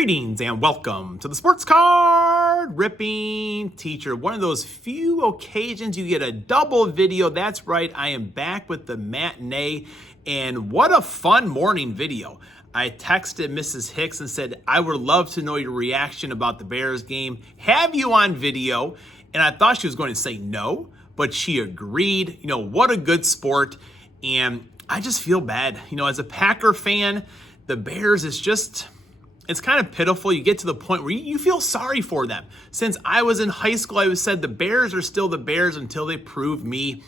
Greetings and welcome to the Sports Card Ripping Teacher. One of those few occasions you get a double video. That's right, I am back with the matinee, and what a fun morning video. I texted Mrs. Hicks and said, I would love to know your reaction about the Bears game. Have you on video? And I thought she was going to say no, but she agreed. You know, what a good sport. And I just feel bad. You know, as a Packer fan, the Bears is just... it's kind of pitiful. You get to the point where you feel sorry for them. Since I was in high school, I always said the Bears are still the Bears until they prove me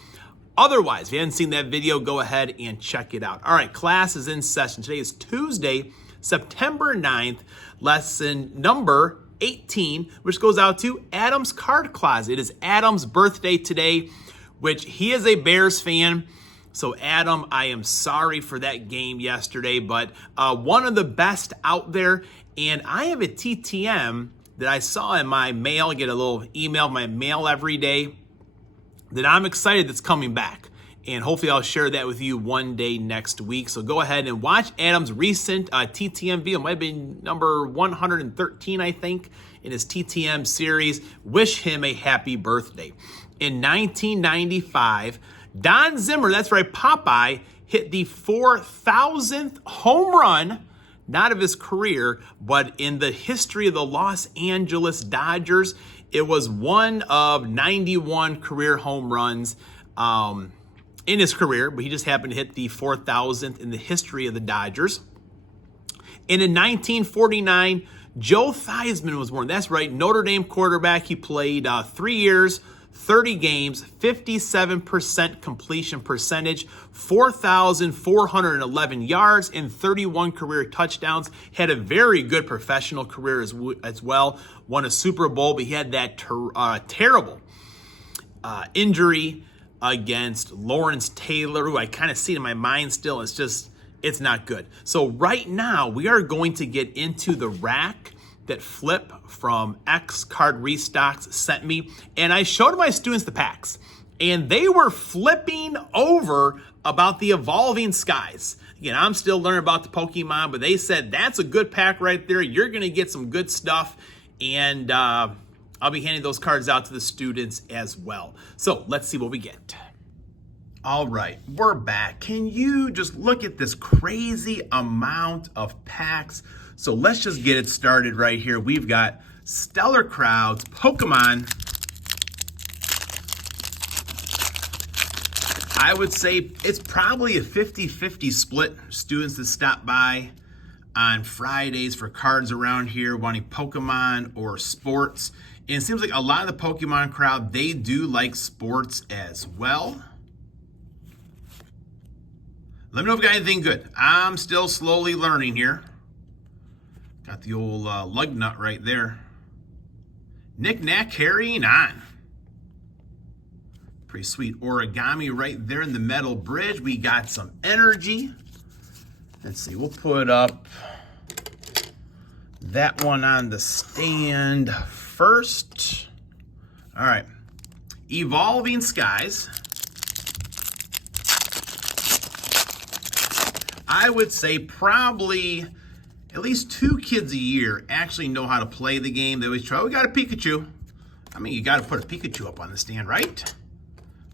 otherwise. If you haven't seen that video, go ahead and check it out. All right, class is in session. Today is Tuesday, September 9th, lesson number 18, which goes out to Adam's Card Closet. It is Adam's birthday today, which he is a Bears fan. So Adam, I am sorry for that game yesterday, but one of the best out there. And I have a TTM that I saw in my mail, I get a little email in my mail every day, that I'm excited that's coming back. And hopefully I'll share that with you one day next week. So go ahead and watch Adam's recent TTM video. It might have been number 113, I think, in his TTM series. Wish him a happy birthday. In 1995, Don Zimmer, that's right, Popeye, hit the 4,000th home run, not of his career, but in the history of the Los Angeles Dodgers. It was one of 91 career home runs in his career, but he just happened to hit the 4,000th in the history of the Dodgers. And in 1949, Joe Theismann was born. That's right, Notre Dame quarterback. He played 3 years, 30 games, 57% completion percentage, 4,411 yards, and 31 career touchdowns. Had a very good professional career as well. Won a Super Bowl, but he had that terrible injury against Lawrence Taylor, who I kind of see in my mind still. It's not good. So right now, we are going to get into the RAK that Flip from CardRestocks sent me, and I showed my students the packs, and they were flipping over about the Evolving Skies. Again, I'm still learning about the Pokemon, but they said that's a good pack right there. You're going to get some good stuff, and I'll be handing those cards out to the students as well. So let's see what we get. All right, we're back. Can you just look at this crazy amount of packs? So let's just get it started right here. We've got Stellar Crowds, Pokemon. I would say it's probably a 50-50 split. Students that stop by on Fridays for cards around here wanting Pokemon or sports. And it seems like a lot of the Pokemon crowd, they do like sports as well. Let me know if you got anything good. I'm still slowly learning here. Got the old lug nut right there. Knick-knack carrying on. Pretty sweet origami right there in the metal bridge. We got some energy. Let's see, we'll put up that one on the stand first. All right, Evolving Skies. I would say probably at least 2 kids a year actually know how to play the game. They always try, oh, we got a Pikachu. I mean, you got to put a Pikachu up on the stand, right?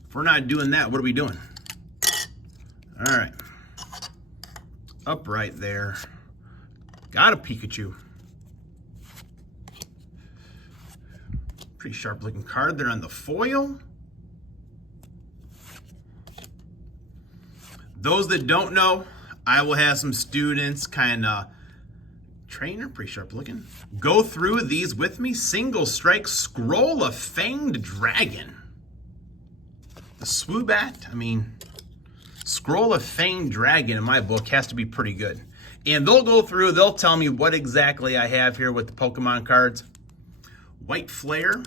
If we're not doing that, what are we doing? All right. Up right there. Got a Pikachu. Pretty sharp looking card there on the foil. Those that don't know, I will have some students kind of trainer, pretty sharp looking, go through these with me. Single strike, Scroll of Fanged Dragon. The Swoobat, I mean, Scroll of Fanged Dragon in my book has to be pretty good. And they'll go through, they'll tell me what exactly I have here with the Pokemon cards. White Flare.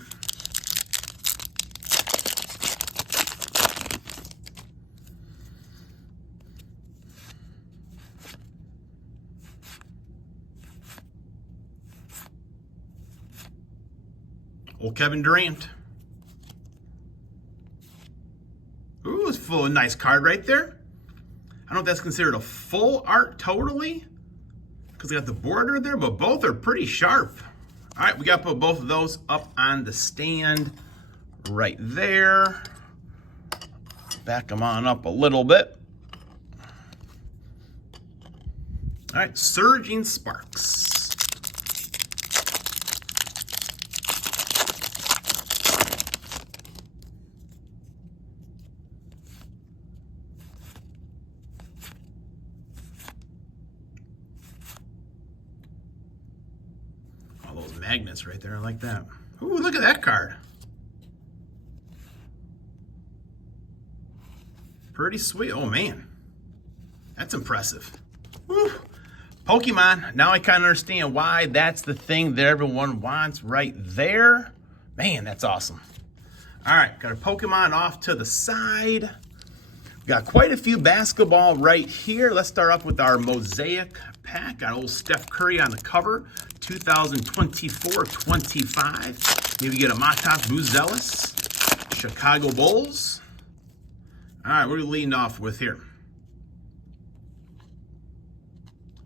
Old Kevin Durant. Ooh, it's full of nice card right there. I don't know if that's considered a full art totally. because I got the border there, but both are pretty sharp. All right, we got to put both of those up on the stand right there. Back them on up a little bit. All right, Surging Sparks. All those magnets right there, I like that. Ooh, look at that card. Pretty sweet. Oh man, that's impressive. Woo. Pokemon, now I kind of understand why that's the thing that everyone wants right there. Man, that's awesome. All right, got a Pokemon off to the side. Got quite a few basketball right here. Let's start off with our Mosaic pack. Got old Steph Curry on the cover, 2024-25. Maybe get a Matas Buzelis, Chicago Bulls. All right, what are we leading off with here?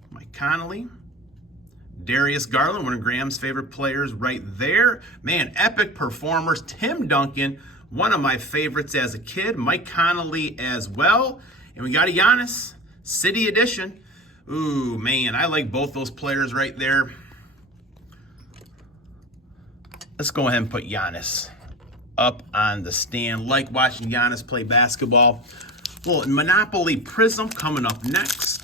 Mike Connolly, Darius Garland, one of Graham's favorite players right there. Man, epic performers. Tim Duncan, one of my favorites as a kid. Mike Connolly as well. And we got a Giannis, City Edition. Ooh, man, I like both those players right there. Let's go ahead and put Giannis up on the stand. Like watching Giannis play basketball. Well, Monopoly Prism coming up next.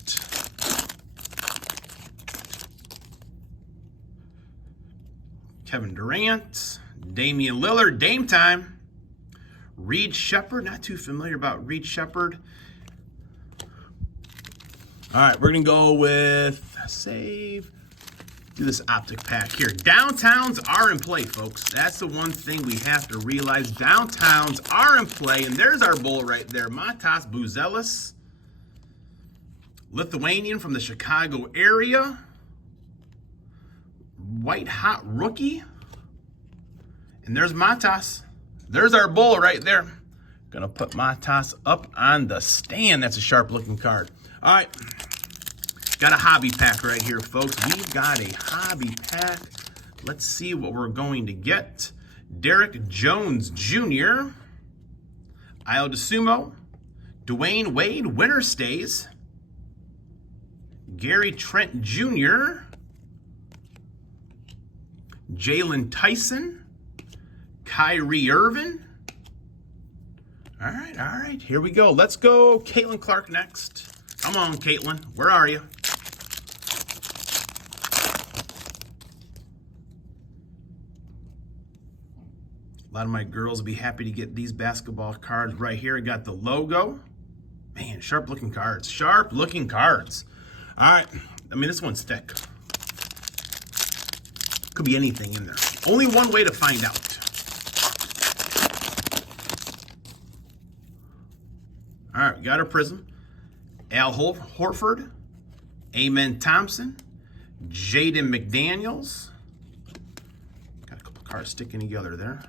Kevin Durant, Damian Lillard, Dame time. Reed Shepherd, not too familiar about Reed Shepherd. All right, we're gonna go with save. Do this optic pack here. Downtowns are in play, folks. That's the one thing we have to realize. Downtowns are in play, and there's our bull right there. Matas Buzelis, Lithuanian from the Chicago area. White hot rookie. And there's Matas. There's our bull right there. Gonna put Matas up on the stand. That's a sharp looking card. All right. Got a hobby pack right here, folks. We've got a hobby pack. Let's see what we're going to get. Derek Jones Jr., Io DeSumo, Dwayne Wade, winner stays, Gary Trent Jr., Jalen Tyson, Kyrie Irving. All right, here we go. Let's go Caitlin Clark next. Come on, Caitlin, where are you? A lot of my girls will be happy to get these basketball cards right here. I got the logo. Man, sharp looking cards. Sharp looking cards. All right. I mean, this one's thick. Could be anything in there. Only one way to find out. All right, we got our Prism. Al Horford. Amen Thompson. Jaden McDaniels. Got a couple cards sticking together there.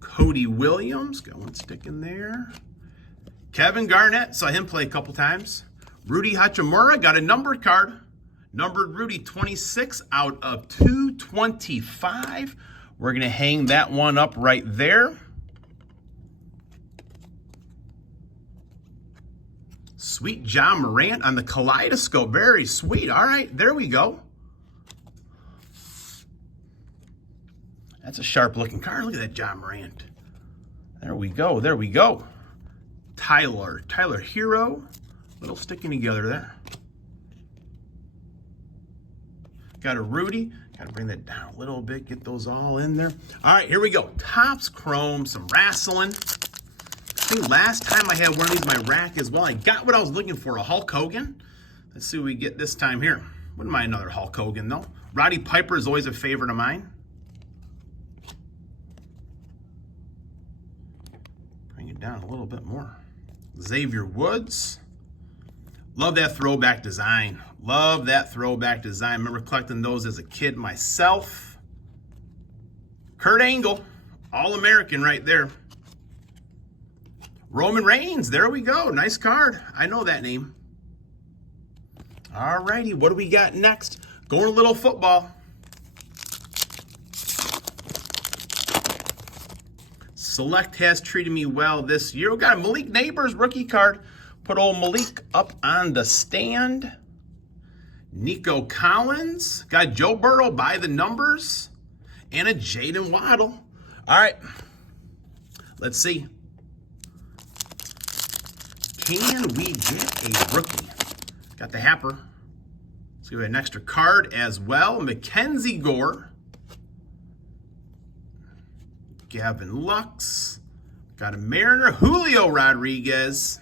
Cody Williams, got one sticking there. Kevin Garnett, saw him play a couple times. Rudy Hachimura, got a numbered card. Numbered Rudy, 26 out of 225. We're gonna hang that one up right there. Sweet John Morant on the kaleidoscope, very sweet. All right, there we go. That's a sharp looking card. Look at that John Morant. There we go, there we go. Tyler Hero, little sticking together there. Got a Rudy, gotta bring that down a little bit, get those all in there. All right, here we go. Topps Chrome, some wrestling. I think last time I had one of these, my rack as well. I got what I was looking for, a Hulk Hogan. Let's see what we get this time here. Wouldn't mind another Hulk Hogan though. Roddy Piper is always a favorite of mine. Bring it down a little bit more. Xavier Woods. Love that throwback design. Love that throwback design. Remember collecting those as a kid myself. Kurt Angle, All-American right there. Roman Reigns, there we go. Nice card. I know that name. All righty, what do we got next? Going a little football. Select has treated me well this year. We got a Malik Neighbors rookie card. Put old Malik up on the stand. Nico Collins. Got Joe Burrow by the numbers. And a Jaden Waddle. All right, let's see. Can we get a rookie? Got the Happer. Let's give it an extra card as well. Mackenzie Gore. Gavin Lux. Got a Mariner. Julio Rodriguez.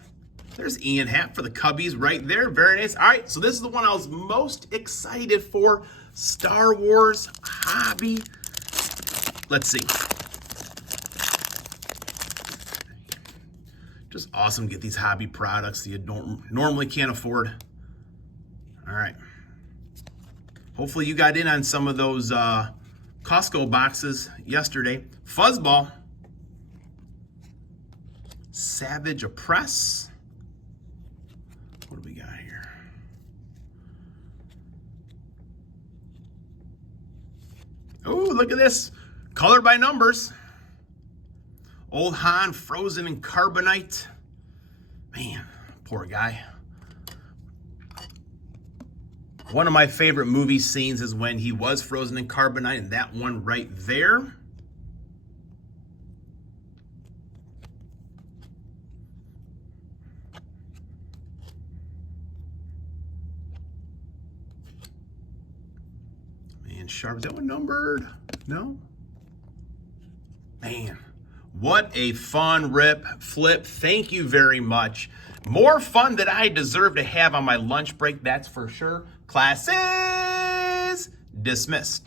There's Ian Happ for the Cubbies right there. Very nice. All right, so this is the one I was most excited for. Star Wars Hobby. Let's see. Just awesome to get these hobby products that you normally can't afford. All right. Hopefully you got in on some of those Costco boxes yesterday. Fuzzball. Savage Oppress. What do we got here? Oh, look at this. Color by numbers. Old Han frozen in carbonite. Man, poor guy. One of my favorite movie scenes is when he was frozen in carbonite, and that one right there. Man, sharp. Is that one numbered? No? Man. What a fun rip flip. Thank you very much. More fun that I deserve to have on my lunch break, that's for sure. Class is dismissed.